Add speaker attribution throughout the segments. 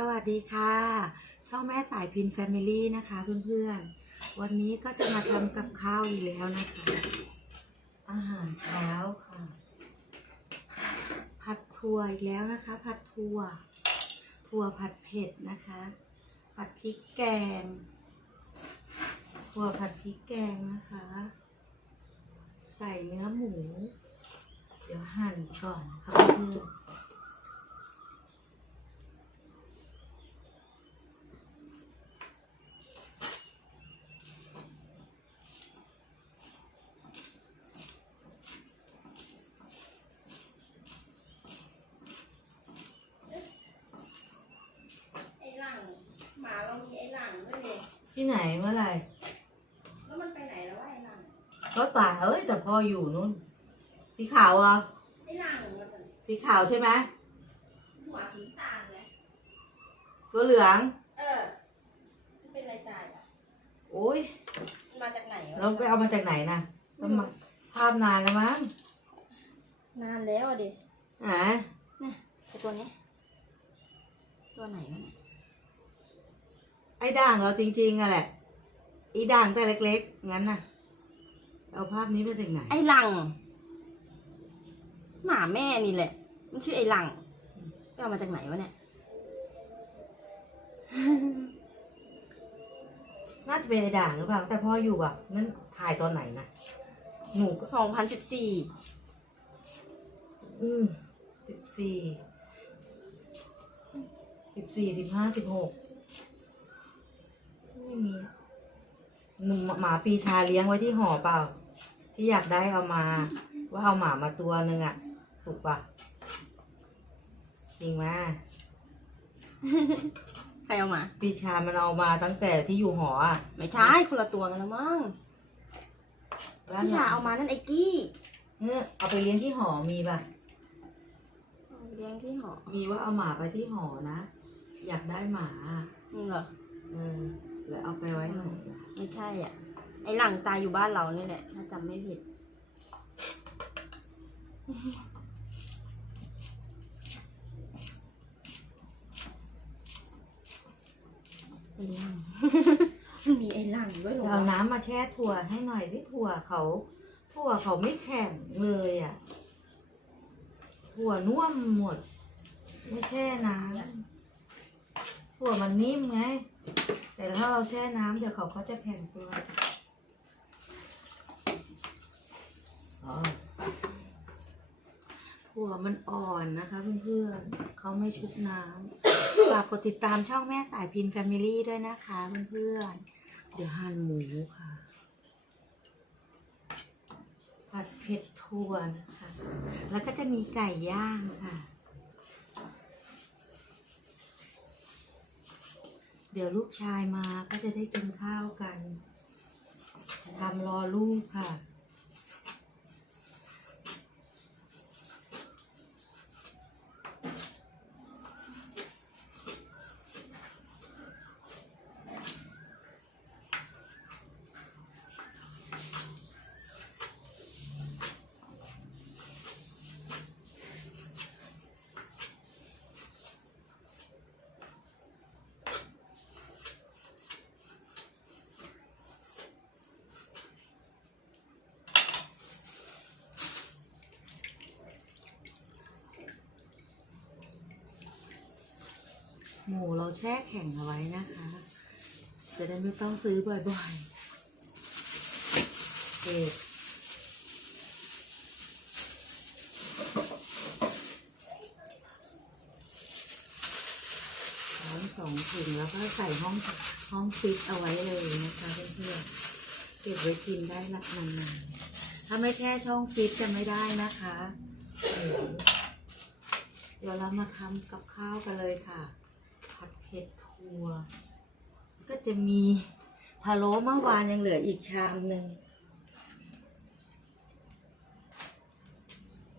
Speaker 1: สวัสดีค่ะ ช่องแม่สายพินแฟมิลี่นะคะเพื่อนๆ วันนี้ก็จะมาทำกับข้าวอีกแล้วนะคะ อาหารเช้าค่ะ ผัดถั่วอีกแล้วนะคะ ผัดถั่ว ถั่วผัดเผ็ดนะคะ ผัดพริกแกง ถั่วผัดพริกแกงนะคะ ใส่เนื้อหมู เดี๋ยวหั่นก่อนนะคะเพื่อนๆ
Speaker 2: ไอ้หลังหมาเรามีไอ้หลังด้วยเลย
Speaker 1: ที่ ไหนเมื่อไหร่
Speaker 2: แล้วมันไปไหนแล้ววะไอ้หลัง
Speaker 1: ก็ตายเอ้ยแต่พ่ออยู่นู่น สีขาวอะ
Speaker 2: ไอ้หลังมัน
Speaker 1: สีขาวใช่ไหม
Speaker 2: หัวสีน้ำตาลเลย
Speaker 1: ตัวเหลือง
Speaker 2: เออมันเป็นอะไรตายอะ
Speaker 1: โอ้ย
Speaker 2: มันมาจากไหนวะ
Speaker 1: เราไปเอามาจากไหนนะต้องมาภาพนานแล้วมั้ง
Speaker 2: นานแล้วอะดิ
Speaker 1: อะ
Speaker 2: ไอ้ตัวนี้ตัวไหนวะเนี่ย
Speaker 1: ไอ้ด่างเราจริงๆอะแหละไอ้ด่างแต่เล็กๆ งั้นน่ะ เอาภาพนี้ไปจากไหน
Speaker 2: ไอ้หลัง หมาแม่นี่แหละ มันชื่อไอ้หลังไปเอามาจากไหนวะเนี่ย
Speaker 1: น่าจะเป็นไอ้ด่างหรือเปล่า แต่พ่ออยู่อะงั้นถ่ายตอนไหนนะ หนูก็
Speaker 2: สองพันสิบสี่
Speaker 1: อืมสิบสี่สิบสี่สิบห้าสิบหกไม่มีอะหนุ่มหมาปีชาเลี้ยงไว้ที่หอเปล่า ที่อยากได้เอามา ว่าเอาหมามาตัวหนึ่งอะถูกปะจริงไหม
Speaker 2: ใครเอามา
Speaker 1: ปีชามันเอามาตั้งแต่ที่อยู่หออะ
Speaker 2: ไม่ใช่คนละตัวกันแล้วมั้ง
Speaker 1: แล้ว
Speaker 2: พี่ชาเอามานั่นไอ้กี้
Speaker 1: เออเอาไปเลี้ยงที่หอมีปะ
Speaker 2: เอาเลี้ยงที่หอ
Speaker 1: มีว่าเอาหมาไปที่หอนะ อยากได้หมา
Speaker 2: มึงเหรอ
Speaker 1: เออ แล้วเอาไปไว้หอ
Speaker 2: ไม่ใช่อะ ไอหลังตายอยู่บ้านเรานี่แหละ ถ้าจำไม่ผิด ไอหลัง มีไอหลังด้วยเหรอ
Speaker 1: เอาน้ำมาแช่ถั่วให้หน่อยที่ถั่วเขา ถั่วเขาไม่แข็งเลยอะ ถั่วนุ่มหมด ไม่แช่น้ำถั่วมันนิ่มไง แต่ถ้าเราแช่น้ำเดี๋ยวเขาก็จะแข็งตัวถั่วมันอ่อนนะคะเพื่อนๆเขาไม่ชุบน้ำฝากกดติดตามช่องแม่สายพินแฟมิลี่ด้วยนะคะเพื่อนๆ เดี๋ยวหั่นหมูค่ะ ผัดเผ็ดถั่วนะคะ แล้วก็จะมีไก่ย่างค่ะ ดี๋ยวลูกชายมาก็จะได้กินข้าวกันทำรอลูกค่ะ หมูเราแช่แข็งเอาไว้นะคะ จะได้ไม่ต้องซื้อบ่อยๆเก็บช้อนสองถุงแล้วก็ใส่ห้องห้องฟิตเอาไว้เลยนะคะเพื่อนๆเก็บไว้กินได้ละนานๆถ้าไม่แช่ช่องฟิตจะไม่ได้นะคะเดี๋ยวเรามาทำกับข้าวกันเลยค่ะ เผ็ดถั่ว ก็จะมีพะโล้เมื่อวานยังเหลืออีกชามหนึ่ง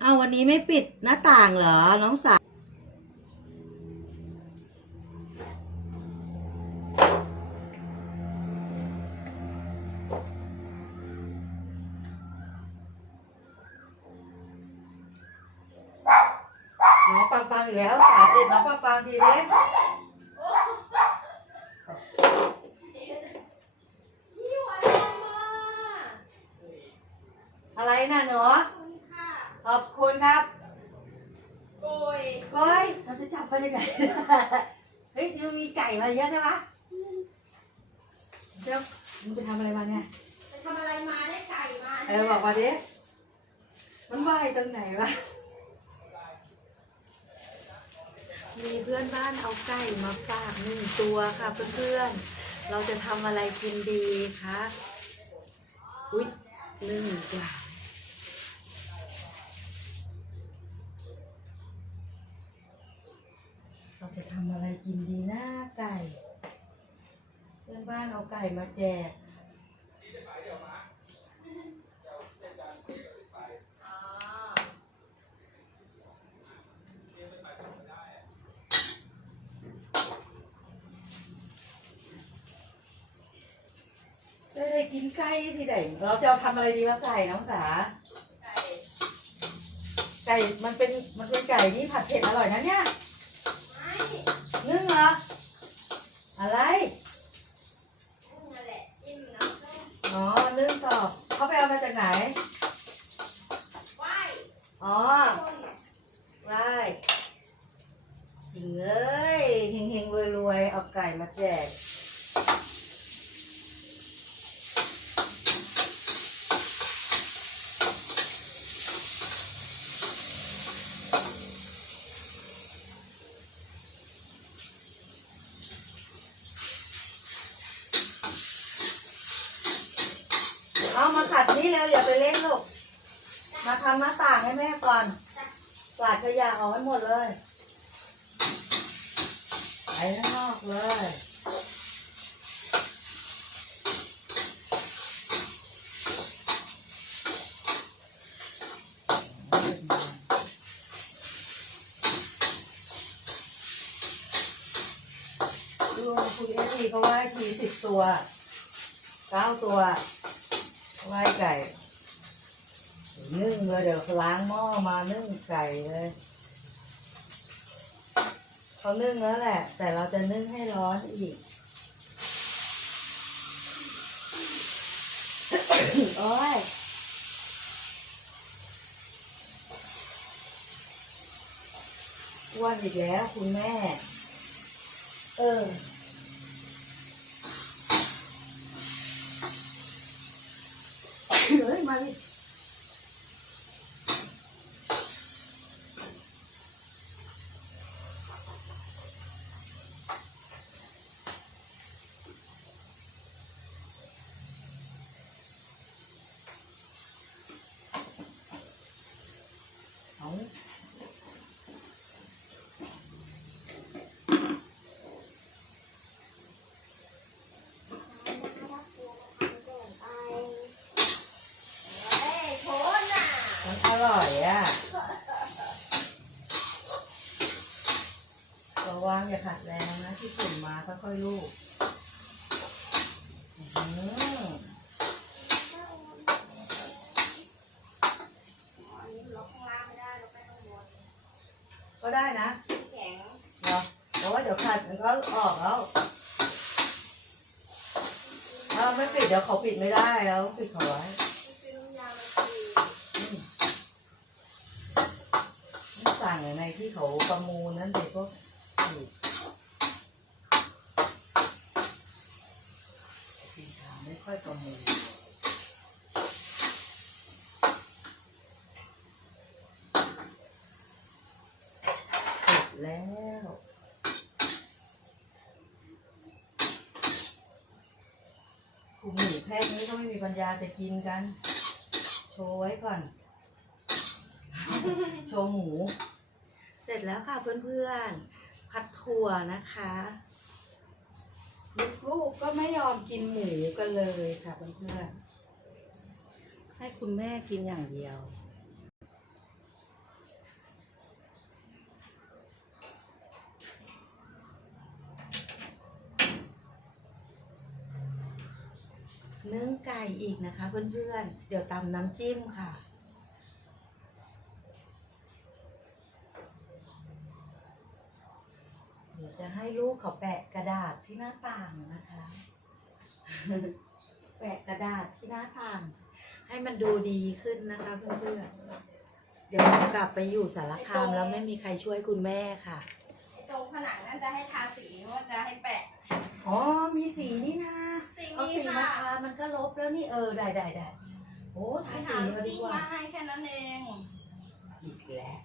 Speaker 1: เอาวันนี้ไม่ปิดหน้าต่างเหรอ น้องสาวน้องปังปังอีกแล้วสาติดน้องปังปังทีเล็ก อะไรน่ะหนู
Speaker 2: ค่ะ
Speaker 1: ขอบคุณครับ
Speaker 2: โกย
Speaker 1: โอ้ยเราจะจับไปยังไง เฮ้ยยังมีไก่มา เยอะใช่ปะเดี๋ยวมึงไปทำอะไรมาเนี่ย
Speaker 2: ไปทำอะไรมาได้ไก่มา
Speaker 1: เออบอกมาดิมันว่ายตรงไหนวะ มีเพื่อนบ้านเอาไก่มาฝากหนึ่งตัวค่ะเพื่อนๆ เราจะทำอะไรกินดีคะ อุ๊ยหนึ่งจ้ะเราจะทำอะไรกินดีหน้าไก่ เพื่อนบ้านเอาไก่มาแจก
Speaker 2: อ๋อ
Speaker 1: จะได้กินไก่ที่ไหนเราจะเอาทำอะไรดีมาใส่น้องสา
Speaker 2: ไก่
Speaker 1: ไก่ มันเป็น มันเป็นไก่ที่ผัดเผ็ดอร่อยนะเนี่ย
Speaker 2: ไม่
Speaker 1: นึ่งเหรอ อะไร
Speaker 2: นั่นแหละจิ้มน้ำส้ม
Speaker 1: อ๋อ นึ่งต่อเขาไปเอามาจากไหน
Speaker 2: ว่าย
Speaker 1: อ๋อ
Speaker 2: คน
Speaker 1: ได้หิงเอ้ยเฮงเฮงรวยรวยๆ เอาไก่มาแจก เอามาขัดนี่เร็วอย่าไปเล่นลูก มาทำหน้าต่างให้แม่ก่อนกวาดขยะออกให้หมดเลย ไปข้างนอกเลยลุงคุณเอซีเขาไหว้ทีสิบตัวเก้าตัวไว้ไก่ นึ่งเลยเดี๋ยวล้างหม้อมานึ่งไก่เลยเขานึ่งแล้วแหละ แต่เราจะนึ่งให้ร้อนอีกโอ้ยอ้วนอีกแล้วคุณแม่ เออเฮ้ยมาดิ เอา
Speaker 2: เฮ้ยโทนน่ะ
Speaker 1: มันอร่อยอะระวังอย่า ขัดแรงนะที่ฝุ่นมาค่อยๆลูกอือ
Speaker 2: ก็ได้นะแข็ง
Speaker 1: เนาะเพราะว่าเดี๋ยวขัดมันก็ออกแล้วถ้าไม่ปิดเดี๋ยวเขาปิดไม่ได้แล้วปิดเขาไว้สั่งในที่เขาประมูลนั่นเด็กก็ถูกสิน ค่อยประมูลเสร็จแล้วคุมหมูแพทย์นี้ก็ไม่มีปัญญาจะกินกัน โชว์ไว้ก่อน โชว์หมู เสร็จแล้วค่ะเพื่อนๆ ผัดถั่วนะคะ ลูกๆก็ไม่ยอมกินหมูกันเลยค่ะเพื่อนๆให้คุณแม่กินอย่างเดียว นึ่งไก่อีกนะคะเพื่อนๆ เดี๋ยวตำน้ำจิ้มค่ะเดี๋ยวจะให้ลูกเขาแปะ ษที่หน้าต่างนะคะ แปะกระดาษที่หน้าต่างใให้มันดูดีขึ้นนะคะเพื่อนๆเดี๋ยวหนูกลับไปอยู่สารคามแล้วไม่มีใครช่วยคุณแม่ค่ะ
Speaker 2: ตรงผนังนั่นจะให้ทาสีหรือว่าจะให้แปะ
Speaker 1: อ๋อ มีสีนี่นะ
Speaker 2: สี
Speaker 1: เอา
Speaker 2: มี
Speaker 1: สีมา
Speaker 2: ค่ะ
Speaker 1: ทามันก็ลบแล้วนี่เออได้ได้ได้โอ้ทา
Speaker 2: ไป
Speaker 1: สี
Speaker 2: หา
Speaker 1: เอาดี
Speaker 2: ปิ้ง
Speaker 1: กว่า
Speaker 2: มาให้แค่นั้นเอง
Speaker 1: อีกแล้ว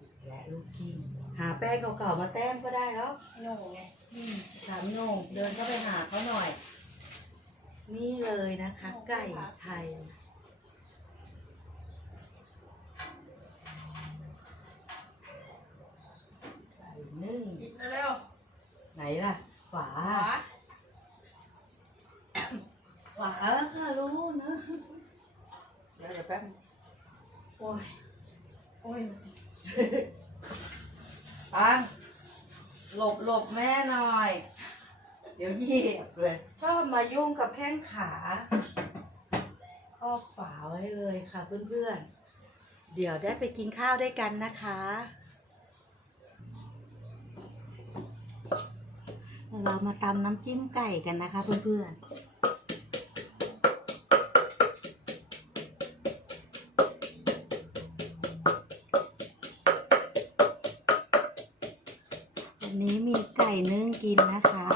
Speaker 1: อีกแล้วลูกกิ้งหา แป้งเก่าๆมาแต้มก็ได้แล้ว
Speaker 2: หนูไง
Speaker 1: อืมถามโหน่งเดินเข้าไปหาเขาหน่อย นี่เลยนะคะ ไก่ไทย ไก่นึ่ง
Speaker 2: หยิบเร็ว
Speaker 1: ไหนล่ะ ฝา
Speaker 2: ๆขวา
Speaker 1: ฝาค่ะรู้นะ เดี๋ยวเดี๋ยวแป๊บ โอ้ย
Speaker 2: โอ้ยดูสิ
Speaker 1: ปังหลบหลบแม่หน่อย เดี๋ยวเหยียบเลย ชอบมายุ่งกับแข้งขาก็ฝาไว้เลยค่ะเพื่อนๆ เดี๋ยวได้ไปกินข้าวด้วยกันนะคะเดี๋ยวเรามาตำน้ำจิ้มไก่กันนะคะเพื่อนๆ นึ่งกินนะคะ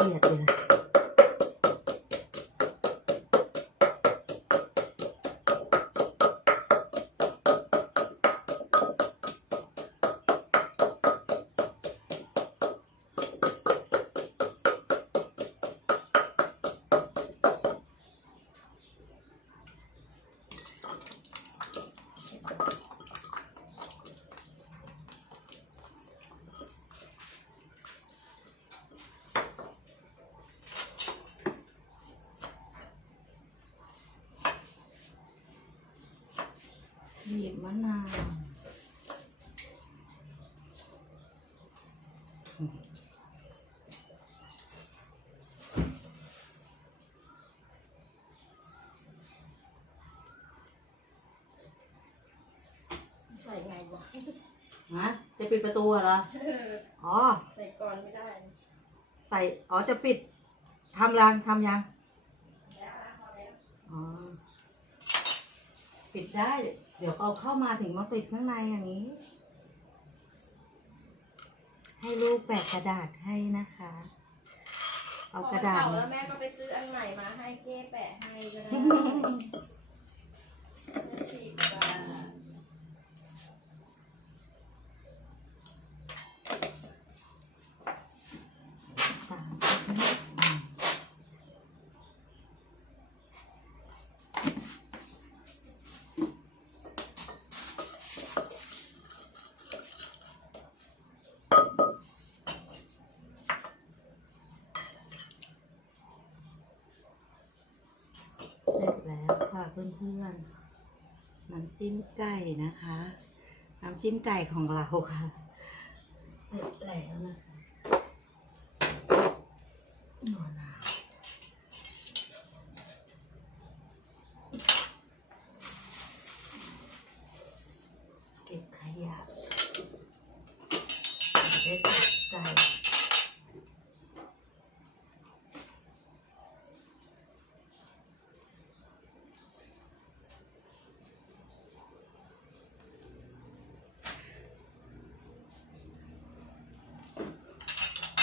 Speaker 1: ำให้
Speaker 2: ใส่ไงวะ
Speaker 1: ฮะจะปิดประตูเหรอ อ๋อ
Speaker 2: ใส่ก่อนไม่ได้
Speaker 1: ใส่ อ๋อ จะปิด ทำรังทำยัง
Speaker 2: อ๋
Speaker 1: อ ปิดได้ ดี๋ยวเอาเข้ามาถึงมาปิดข้างในอย่างนี้ ให้ลูกแปะกระดาษให้นะคะ เอากระดาษ
Speaker 2: พอมันเก่า
Speaker 1: มา
Speaker 2: แล้วแม่ก็ไปซื้ออันใหม่มาให้เก้แปะให้ก็ได้ สี่บาท
Speaker 1: สามสิบนิดอืมเสร็จแล้วค่ะเพื่อนๆ น้ำจิ้มไก่นะคะ น้ำจิ้มไก่ของเราค่ะเสร็จแล้วนะคะหนวนะเก็บขยะได้สับไก่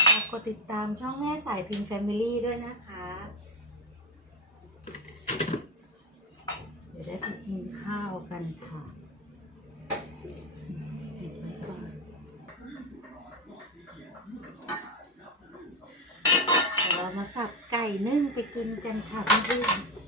Speaker 1: ฝากกดติดตามช่องแม่สายพินแฟมิลี่ด้วยนะคะ เดี๋ยวได้ไปกินข้าวกันค่ะปิดไว้ก่อนเดี๋ยวเรามาสับไก่นึ่งไปกินกันค่ะเพื่อน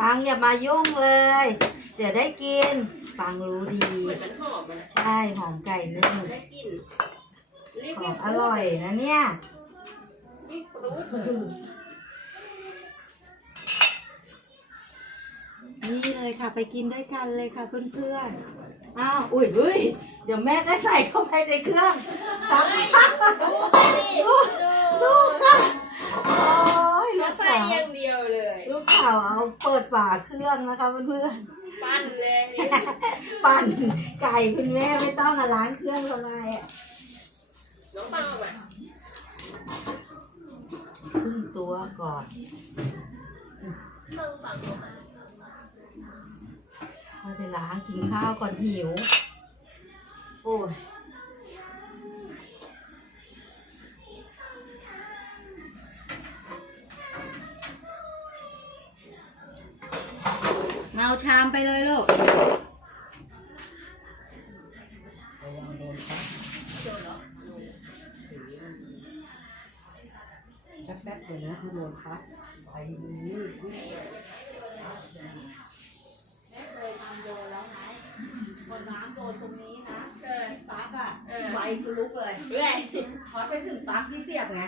Speaker 1: ฟังอย่ามายุ่งเลย เดี๋ยวได้กินฟังรู้ดี
Speaker 2: เหมือนมันหอมมัน
Speaker 1: ใช่หอมไก่นึ่ง
Speaker 2: ได้กลิ่นรีบ
Speaker 1: หอมอร่อยนะเนี่ย
Speaker 2: รีบรู้เลย
Speaker 1: นี่เลยค่ะ ไปกินด้วยกันเลยค่ะเพื่อนๆ อ้าว อุ้ยอุ้ยเดี๋ยวแม่ก็ใส่เข้าไปในเครื่องซักผ้า
Speaker 2: ดูสิ
Speaker 1: ลูกค่ะโอ้ยลู
Speaker 2: แล้ว
Speaker 1: ก
Speaker 2: ใส่
Speaker 1: สาว
Speaker 2: อย่างเดียวเลย
Speaker 1: ลูกสาวเอาเปิดฝาเครื่องนะคะเพื่อน
Speaker 2: ปั้นเลย
Speaker 1: ๆปั่นไก่คุณแม่ไม่ต้องอะล้างเครื่องทำไมอะ
Speaker 2: น้องปังออกมา
Speaker 1: ครึ่งตัวก่อน
Speaker 2: น้องปังออกมา
Speaker 1: ค่อยไปล้างกินข้าวก่อนหิว โอ้ย ชามไปเลยลูกแป๊บๆเลยนะคือโดนพัดไปนี่เคยทำโดนแล้วไหมพอน้ำโดนตรงนี้นะ
Speaker 2: เออ
Speaker 1: ปลั๊กอะ
Speaker 2: เออ
Speaker 1: ไฟทะลุเลย
Speaker 2: เรื่อย
Speaker 1: พอไปถึงปลั๊กที่เสียบไง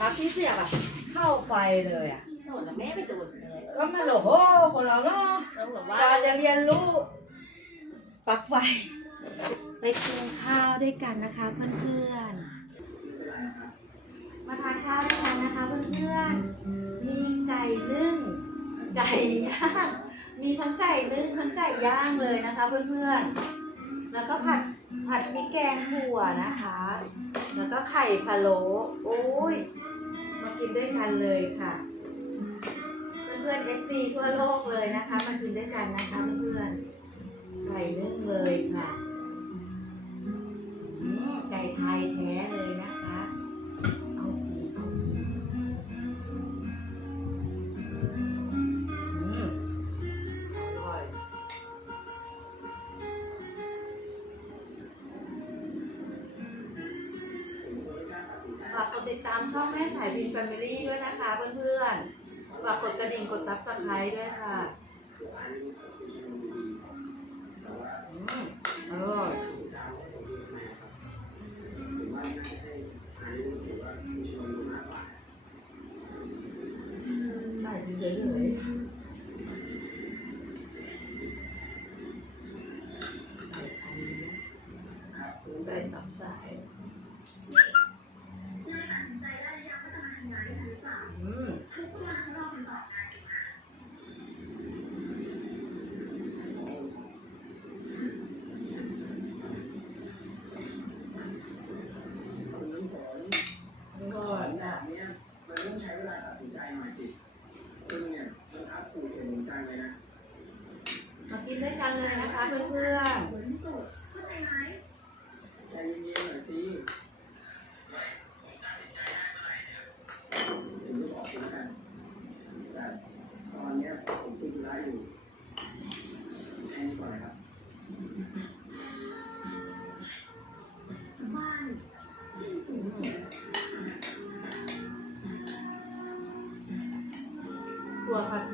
Speaker 1: ปลั๊กที่เสียบอะเข้าไฟเลยอะ
Speaker 2: โดนแล้วแม่ไปโดนเลย
Speaker 1: ก็มาโหลโหคนเราเนาะ
Speaker 2: น้องบว่า
Speaker 1: ว่าจะเรียนรู้ปลักไฟ ไปกินข้าวด้วยกันนะคะเพื่อนๆ มาทานข้าวด้วยกันนะคะเพื่อนๆ มีไก่นึ่ง ไก่ย่าง มีทั้งไก่นึ่งทั้งไก่ย่างเลยนะคะเพื่อนๆ แล้วก็ผัดผัดพริกแกงถั่วนะคะ แล้วก็ไข่พะโล้ โอ้ย มากินด้วยกันเลยค่ะ พื่อนๆ FC ทั่วโลกเลยนะคะ มากินด้วยกันนะคะเพื่อนๆ ไก่นึ่งเลยค่ะอืมไก่ไทยแท้เลยนะคะ เอากินเอากินอืมอร่อยฝากกดติดตามช่องแม่สายพินแฟมิลี่ด้วยนะคะเพื่อนๆ ฝากกดกระดิ่งกดซับสไครต์ด้วยค่ะ ๆ
Speaker 3: ตั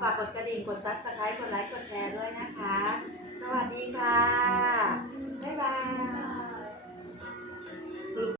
Speaker 3: ฝา
Speaker 1: กก
Speaker 3: ดกระดิ่งกดซับสไครต์ก
Speaker 1: ดไลค์ก
Speaker 4: ด
Speaker 1: แช
Speaker 4: ร์ด้
Speaker 1: วยนะคะ สวั
Speaker 4: สดีค่ะ บ๊ายบาย